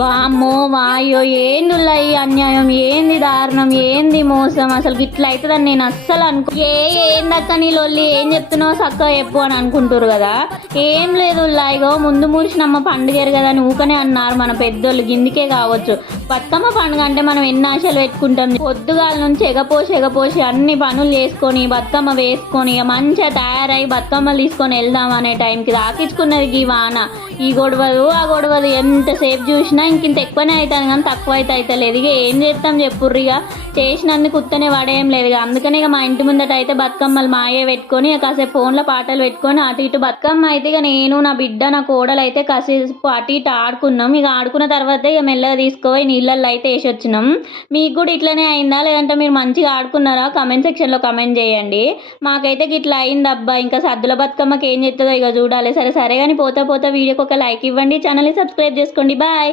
వామ్మో వాయో ఏందుల్లా ఈ అన్యాయం, ఏంది దారుణం, ఏంది మోసం, అసలు గిట్ల అవుతుందని నేను అస్సలు ఏందక్క నీ లొల్లి, ఏం చెప్తున్నావు చక్కగా చెప్పు అని అనుకుంటారు కదా. ఏం లేదు ఇగో ముందు మురిసినమ్మ పండుగరు కదా అని ఊకనే అన్నారు మన పెద్దోళ్ళు. గిందికే కావచ్చు బతుకమ్మ పండుగ అంటే మనం ఎన్ని ఆశలు పెట్టుకుంటాం. పొద్దుగాల నుంచి ఎగపోసి అన్ని పనులు చేసుకొని బతుకమ్మ వేసుకొని ఇక మంచిగా తయారై బతుకమ్మలు తీసుకొని వెళ్దాం అనే టైంకి తాకించుకున్నది ఈ వాన. ఈ గొడవలు ఆ గొడవలు ఎంతసేపు చూసినా ఇంకింత ఎక్కువనే అవుతుంది కానీ తక్కువ అయితే లేదు. ఇక ఏం చేస్తాం చెప్పుర్రు, ఇక చేసినందుకు ఉత్తనే పడేయం లేదు. అందుకని ఇక మా ఇంటి ముందట అయితే బతుకమ్మలు మాయే పెట్టుకొని కాసేపు ఫోన్లో పాటలు పెట్టుకొని అటు ఇటు బతుకమ్మ అయితే ఇక నేను నా బిడ్డ నా కోడలు అయితే కాసేపు అటు ఇటు ఆడుకున్నాం. ఇక ఆడుకున్న తర్వాత ఇక మెల్లగా తీసుకుపోయి నీళ్ళల్లో అయితే వేసి వచ్చినాం. మీకు కూడా ఇట్లనే అయిందా లేదంటే మీరు మంచిగా ఆడుకున్నారా? కమెంట్ సెక్షన్లో కమెంట్ చేయండి. మాకైతే ఇట్లా అయిందబ్బా. ఇంకా సద్దుల బతుకమ్మకి ఏం చేస్తుందో ఇక చూడాలి. సరే కానీ పోతా వీడియోకి ఒక లైక్ ఇవ్వండి, ఛానల్ని సబ్స్క్రైబ్ చేసుకోండి. బాయ్.